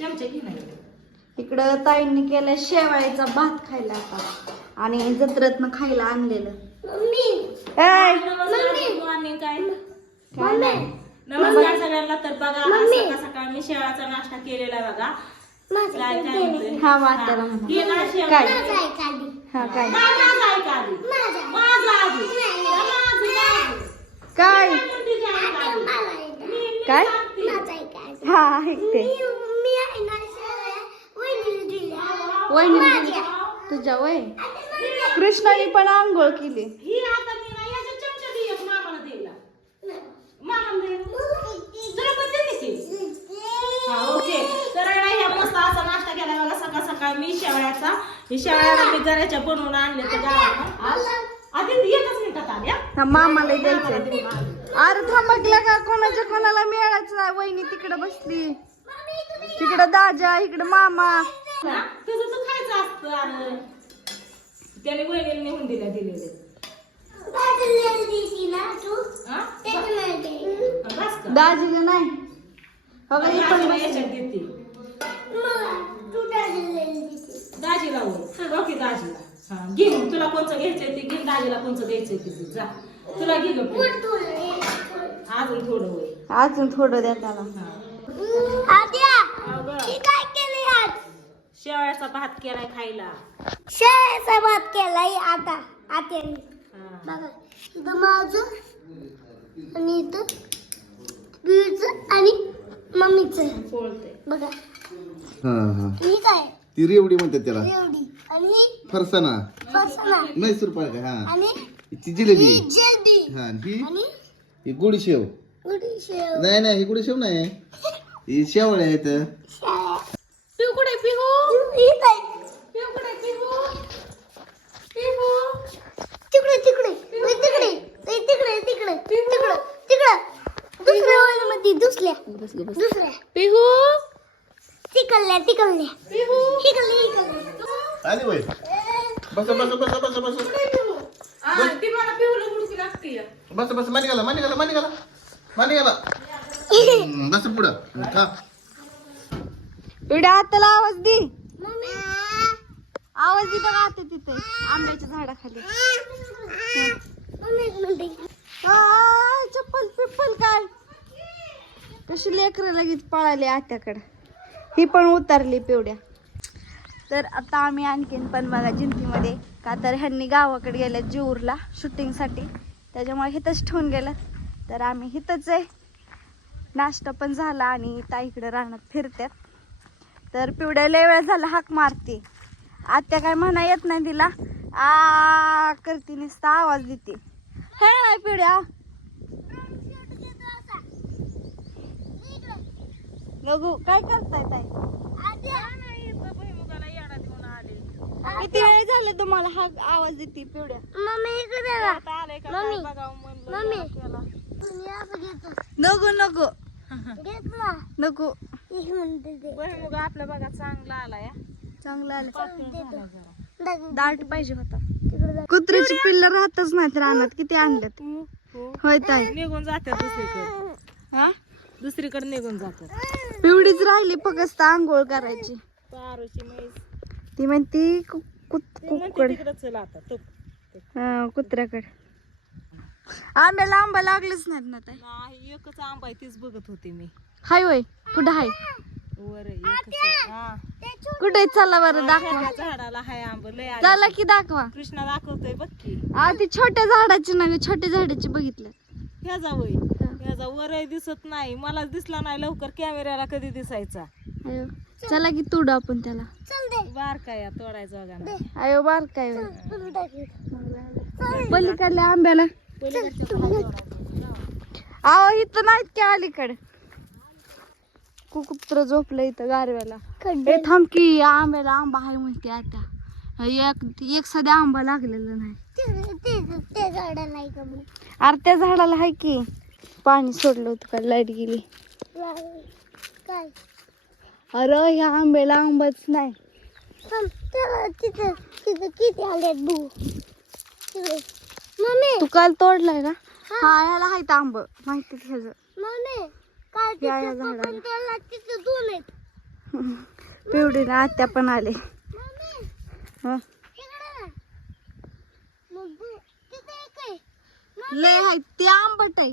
चमचे घे नाही इकडं ताईंनी केलाय शेवाळ्याचा भात खायला आता. आणि जत्रेतनं खायला आणलेलं. ऐ, काय? नाही. नमस्कार सगळ्यांना तर बघा आज सकाळ सकाळ मी शेळाचा नाश्ता केलेला आहे बघा. काय काय म्हणतोय? हा म्हातारा म्हणा. ना शेव- काय? काय? नाही, माझा ऐका आधी. माझा आधी. माझं, माझं. काय काय? म्हणते ते ऐका आधी. मी- मी काय? सांगते. हा ऐकते. वहिनी तुझ्या वय. कृष्णाने पण आंघोळ केली. ही आता मी ना याच्या चमचा दे एक मामाला द्यायला. मामाला द्यायला. जरा पण दे की. हा, ओके. तर आहे ना ह्या मस्त असा नाश्ता केला बघा सकाळ सकाळ मी शेवळ्याचा ही शेवळ्या मी घराच्या बनवून आणले तर गावात आज आधी एकच मिनिटात आल्या मामाला द्यायचंय. अरे थांबकला का? कोणाच्या कोणाला मिळायचं? नाही वहिनी तिकडे बसली. तिकडं दाजा इकडं मामा. तुझं तू खायचं असतं अरे त्याने वहिनीला नेऊन दिल्या दिलेले. हा? बस का? दाजीला नाही. हे पण दाजीला बसली. याच्यात देते. दाजीला होय ओके दाजीला. हा घे मग. तुला कोणचं घ्यायचंय ते घे दाजीला कोणचं द्यायचंय ते दे. जा. तुला घे गं अजून थोडं होय अजून थोडं द्या त्याला. हा. अगं, काय केले आज? शेवळ्याचा भात केलाय खायला. शाळेचा भात केलाय आता आत्याने हा. बघा इथं माझं आणि इथं बीचं आणि मम्मीचं. पोळते. बघा. हा हा. ही काय? ती रेवडी म्हणतात त्याला. एवढी आणि फरसाना फरसाणा. म्हैसूर पाक हा. आणि ती जिलेबी. ही जलबी. हा आणि ही? आणि ही गुडी शेव उडी शेव नाही नाही ही गुडी शेव नाही. ही शेवळ्या आहेत पिऊ कुठे पिहू ही काय पिऊ कुठे पिहू पिहू तिकडे तिकडे ओय तिकडे ओय तिकडे तिकडे तिकडे तिकडे दुसऱ्या वाल्यामध्ये दुसऱ्या दुसऱ्या पिहू। तिकडल्या तिकडल्या इकडल्या इकडल्या आली वय बस बस बस बस बस हा, ती मला पिहूला गुडकी लागते बस बस मानी गेला मानी गेला मानी गेला मानी गेला हम्म, बस पुढं. खा पिढ्या हाताला आवाज दे. मम्मी. आवाज दे बघा आता तिथे आंब्याच्या झाडाखाली. मम्मी एक मिनिट आ, चप्पल पिप्पल काय? कशी लेकरं लगेच पळाली आत्याकडं. ही पण उतरली पिवड्या. तर आता आम्ही आणखीन पण बघा जिंतीमध्ये का तर ह्यांनी गावाकडे गेल्या जीवरला शूटिंगसाठी त्याच्यामुळे हिथंच ठेवून गेलं. तर आम्ही इथंच आहे. नाश्ता पण झाला आणि ताईकडे रानात फिरत्यात. तर पिवड्या लय वेळ झाला हाक मारते. आत्या काय म्हणा येत नाही तिला. आ करते नुसता आवाज देते. हे नाही पिवड्या. बघू काय करताय ताई किती वेळ झालं तुम्हाला हा आवाज देते पिवड्या मम्मी इकडे बघा. आलंय का मम्मी. काय बघावं म्हणलं मम्मी. केला. नको नको नको भुईमुग आपला बघा चांगला आलाय हा. चांगलं आलं. दाट पाहिजे होता. कुत्र्याची पिल्ल राहतच नाहीत रानात किती आणल्यात हो. होय ताई निघून जातात दुसरीकडे हा दुसरीकडे निघून जातात पिवडीच राहिली फक्त आंघोळ करायची. म्हैस. ती म्हणती कु- कुत ती म्हणते कुकड. तिकडं चल आता तो. हा, कुत्र्याकडे. आंब्याला आंबा लागलेच नाहीत ना ताई. नाही एकच आंबा आहे तीच बघत होते मी. हाय होय कुठं हाय? वर आहे, एकच आहे. हा. कुठे चला बरं दाखवा. त्या झाडाला हाय आंब लय आले. चला की दाखवा. कृष्णा दाखवतोय बघ की. आ ती छोट्या झाडाची नव्हे छोट्या झाडाची बघितलं. ह्याचा वय ह्याचा वरही दिसत नाही. मला दिसला नाही लवकर कॅमेऱ्याला कधी दिसायचा. अयो चला की तुडू आपण त्याला. चल दे. बार काय तोडायचा बघा अयो बार काय तुम्ही दाखव. पलीकडल्या आंब्याला. आहो इथं नाहीत की अलीकडे. कुकुत्र झोपलं इथं गारव्याला. ए थांब की या आंब्याला आंबा आहे म्हणते आता. एक एक सध्या आंबा लागलेला नाही? अरे त्या झाडाला आहे की. पाणी सोडलं होतं का? लाइट गेली. काय अरे ह्या आंब्याला आंबाच नाही. थांब, त्याला तिथं तिथं किती आलेत बघू तिकडे मम्मी तू काल तोडलाय का हा ह्याला आहे आंब. माहिती ह्याचं. मम्मी काय या- या तिथं पण त्याला तिथं दोन आहेत पिवडीला आत्या पण आले. हं. लय आहे ते आंबट आहे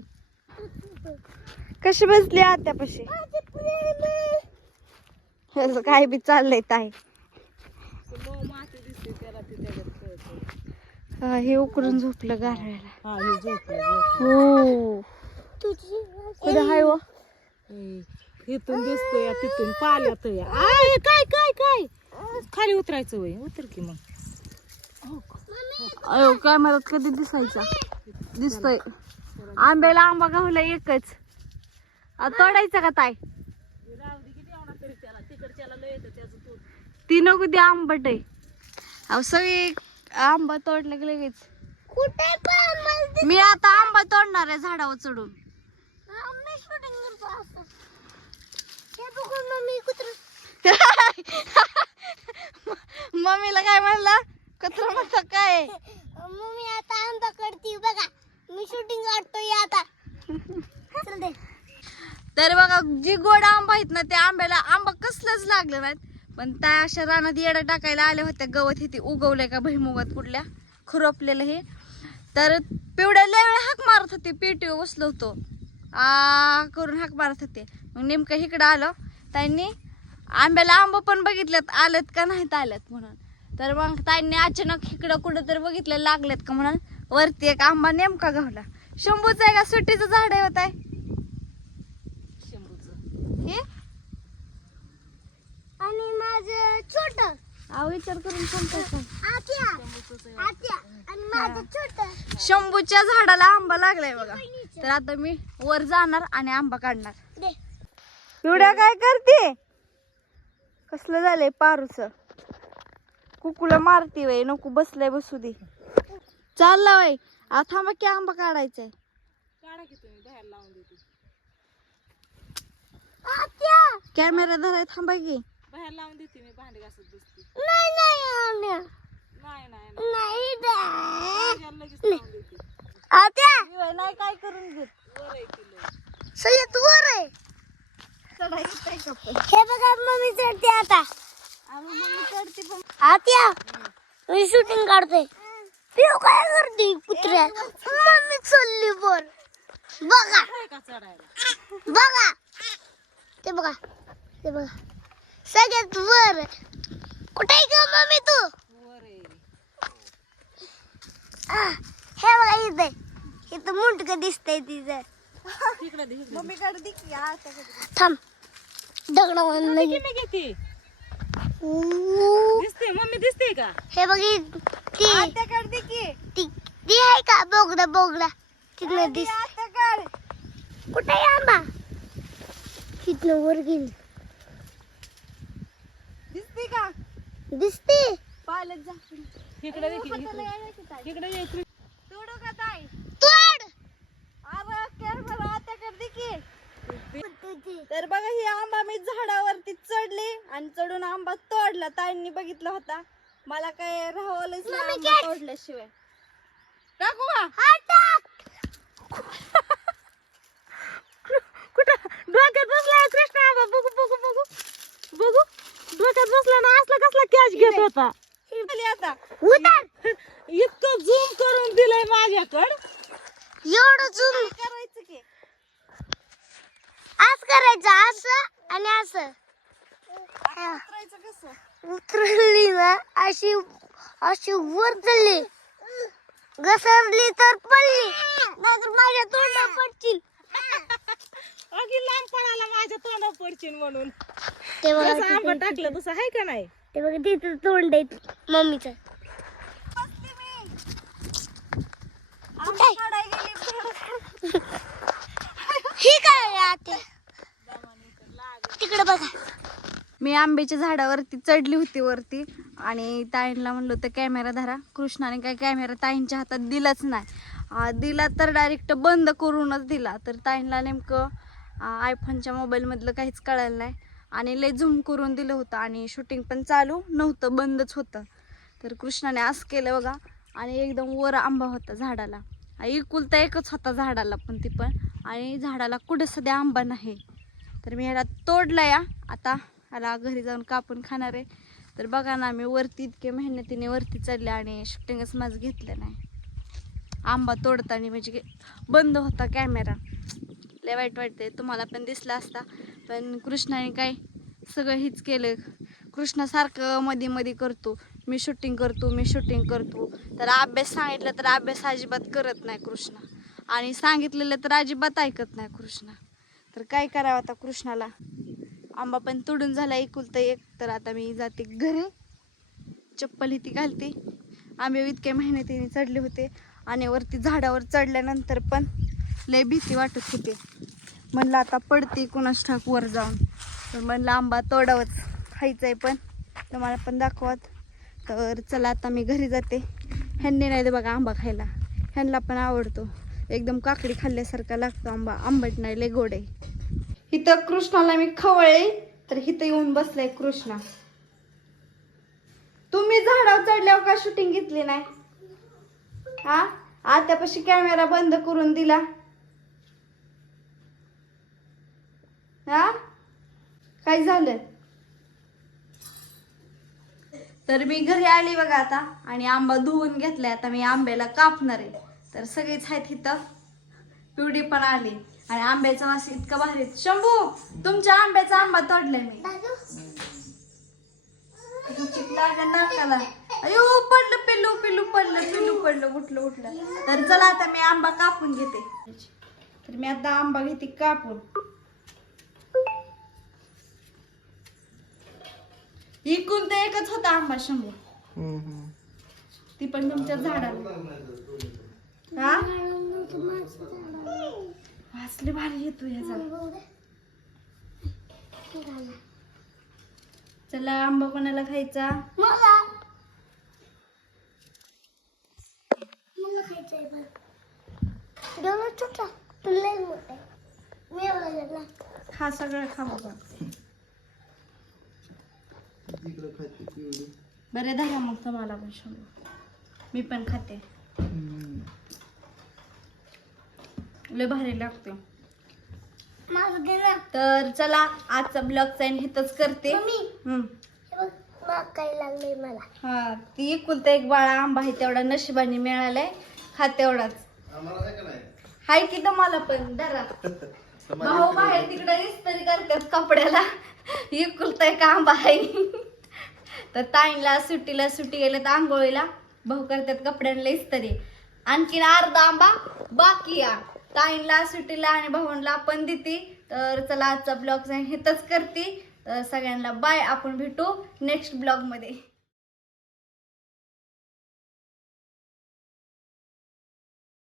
कशी बसली आत्यापाशी? काय बी चाललंय ताई. हा, हे उकरून झोपलं गारव्याला. हो कुठं हाय हो इथून दिसतोय तिथून पाल्यात आय काय काय काय? खाली उतरायचं वय उतर की मग. अयो कॅमेरात कधी दिसायचा? दिसतोय. आंब्याला आंबा गावला एकच. तोडायचा का ताई? ती नको ते आंबट आहे. अहो सगळी आंबा तोडलं की लगेच. कुठे मी आता आंबा तोडणार आहे झाडावर चढून. मम्मीला काय म्हणला? कचरा म्हणता काय? मम्मी आता आंबा करते बघा. मी शूटिंग काढतोय आता. चल दे. तर बघा जी गोड आंबा आहेत ना त्या आंब्याला आंबा कसलंच लागले नाहीत. पण त्या अशा रानात येडा टाकायला आल्या होत्या गवत हे ते उगवलंय का भैमुगात कुठल्या? खुरपलेलं हे. तर पिवड्या लय वेळा हाक मारत होते पेटीवर बसलो होतो. आ करून हाक मारत होते. मग नेमकं इकडं आलं. त्यांनी आंब्याला आंबा पण बघितल्यात आलेत का नाहीत आल्यात म्हणून. तर मग त्यांनी अचानक इकडं कुठं तर बघितलं लागलेत का म्हणून. वरती एक आंबा नेमका गावला शंभूचा आहे का? सुट्टीचं झाड आहे होत आहे हे? आणि माझं छोट. विचार करून सांगतो आत्या. आत्या. आणि माझं छोट. शंभूच्या झाडाला आंबा लागलाय बघा. तर आता मी वर जाणार आणि आंबा काढणार. दे. पिवड्या काय करते? कसलं झालंय पारूच? कुकूला मारती वय नको बसलाय बसू दे. चालला वय आ थांबा की आंबा काढायचाय. काढा की तुम्ही बाहेर लावून देते. आत्या! कॅमेरा धराय थांबा की. बाहेर लावून देते मी भांडे घासत बसते. नाही नाही. नाही नाही नाही. नाही दे. बाहेर लगेच लावून देते. आत्या! नाही काय करून घेत. वर आहे सगळ्यात वर आहे. हे बघा मम्मी चढते आता. आत्या मी शूटिंग काढतोय पिऊ काय करते कुत्र्या मम्मी चालली वर बघा आहे का चढायला बघा ते बघा ते बघा सगळ्यात वर कुठे का मम्मी तू वर आहे आ, हे बघा इथे इथं मुंडक दिसतंय तिचं मम्मी काढते की थांब दगड म्हणलं दे. मी घेते मम्मी दिसते का हे बघ ती. काढते की. ती ती आहे का? बोगडा बोगडा तिथनं दिस. आता काढ. कुठे आहे आंबा? तिथनं वर गेली दिसते का? दिसते. पालक जा. इकडे इकडे. तोडू का ताई? तोड! अरे आता करते की. तर बघा ही आंबा मी झाडावरती चढले आणि चढून आंबा तोडला. ताईंनी बघितला होता. मला काय राहवलंच नाही आंबा. तोडल्याशिवाय टाकू का? टाक! कुठं? डोक्यात बसला कृष्ण आबा बघू बघू बघू. बघू. डोक्यात बसला ना असला कसला कॅच घेत होता. आली आता. उतर! इतकं झूम करून दिलंय माझ्याकडं. एवढं झूम करायचं की? असं करायचं असं आणि असं. उतरली ना अशी अशी वर चढली घसरली तर पडली. नाहीतर माझ्या तोंडा पडशील अगदी लांब पडायला माझ्या तोंडावर पडशील म्हणून. ते बघा जसं आंबा तिथे- टाकलं तसं आहे का नाही? ते बघा तिथं तोंड आहे मम्मीचं. गेली. ही काय आहे आते? तिकडे बघा. मी आंब्याच्या झाडावरती चढली होती वरती आणि ताईंना म्हणलं होतं कॅमेरा धरा. कृष्णाने काय कॅमेरा ताईंच्या हातात दिलाच नाही. दिला तर डायरेक्ट बंद करूनच दिला. तर ताईंना नेमकं आयफोनच्या मोबाईलमधलं काहीच कळलं नाही. आणि लय झूम करून दिलं होतं आणि शूटिंग पण चालू नव्हतं बंदच होतं. तर कृष्णाने असं केलं बघा. आणि एकदम वर आंबा होता झाडाला. इकुलता एकच होता झाडाला पण ती पण. आणि झाडाला कुठं सध्या आंबा नाही. तर मी ह्याला तोडला या. आता आला घरी जाऊन कापून खाणार आहे. तर बघा ना मी वरती इतके मेहनतीने वरती चढले आणि शूटिंगच माझं घेतलं नाही. आंबा तोडताना म्हणजे बंद होता कॅमेरा लय वाईट वाटते तुम्हाला पण दिसला असता. पण कृष्णाने काय सगळं हीच केलं. कृष्णासारखं मध्ये मध्ये करतो. मी शूटिंग करतो मी शूटिंग करतो. तर अभ्यास सांगितलं तर अभ्यास अजिबात करत नाही कृष्णा. आणि सांगितलेलं तर अजिबात ऐकत नाही कृष्णा. तर काय करावं आता कृष्णाला? आंबा पण तुडून झाला एकुलता एक. तर आता मी जाते घरी. चप्पल इथे घालते. आंबे इतक्या मेहनतीने चढले होते. आणि वरती झाडावर चढल्यानंतर पण लय भीती वाटत होते. म्हणलं आता पडते कुणाच ठाक वर जाऊन. तर म्हणलं आंबा तोडावंच. खायचं आहे पण तुम्हाला पण दाखवत. तर चला आता मी घरी जाते. ह्यांनी नाही दे बघा आंबा खायला. ह्यांना पण आवडतो. एकदम काकडी खाल्ल्यासारखा लागतो आंबा. आंबट नाही लय गोड आहे. इथं कृष्णाला मी खवळले तर इथं येऊन बसलाय कृष्णा. तुम्ही झाडावर चढल्यावर का शूटिंग घेतली नाही? हा आत्यापाशी कॅमेरा बंद करून दिला. हा काय झालं? तर मी घरी आली बघा आता आणि आंबा धुवून घेतलाय. आता मी आंब्याला कापणार आहे. तर सगळेच आहेत इथं. पिवडी पण आली. आणि आंब्याचा वास इतका भारी. शंभू तुमच्या आंब्याचा आंबा तोडलाय मी. नाकाला? अयो पडलं पिल्लू पिल्लू पडलं पिल्लू पडलं उठलं उठलं. तर चला आता मी आंबा कापून घेते. तर मी आता आंबा घेते कापून. इकून ते एकच होता आंबा शंभू. ती पण तुमच्या झाडाला हा? वाचले भारी येतो ह्याचा. चला. आंबा कोणाला खायचा? मला. मला खायचंय पण. एवढं छोटा तुला मोठा मी एवढा हा सगळं खा बाबा. बरे धरा मग तुम्हाला पण शंभू मी पण खाते. लय भारी लागते तर चला आजचा ब्लॉग साईन हिथच करते. मम्मी हम्म. हे बघ माग काय लागलंय मला. हा ती एकुलता एक बाळा आंबा आहे तेवढा नशिबाने मिळालाय. खा तेवढाच. हाय की तुम्हाला पण? धरा. भाऊ बाहेर तिकडे इस्त्री करतात कपड्याला. एकुलता एक आंबा आहे. तर ताईला सुट्टीला सुट्टी गेले तर आंघोळीला. भाऊ करतात कपड्यांना इस्त्री. आणखीन अर्धा आंबा बाकी या ताईंला सुट्टीला आणि भाऊंला पण देते. तर चला आजचा ब्लॉग हेच करते. तर सगळ्यांना बाय आपण भेटू नेक्स्ट ब्लॉगमध्ये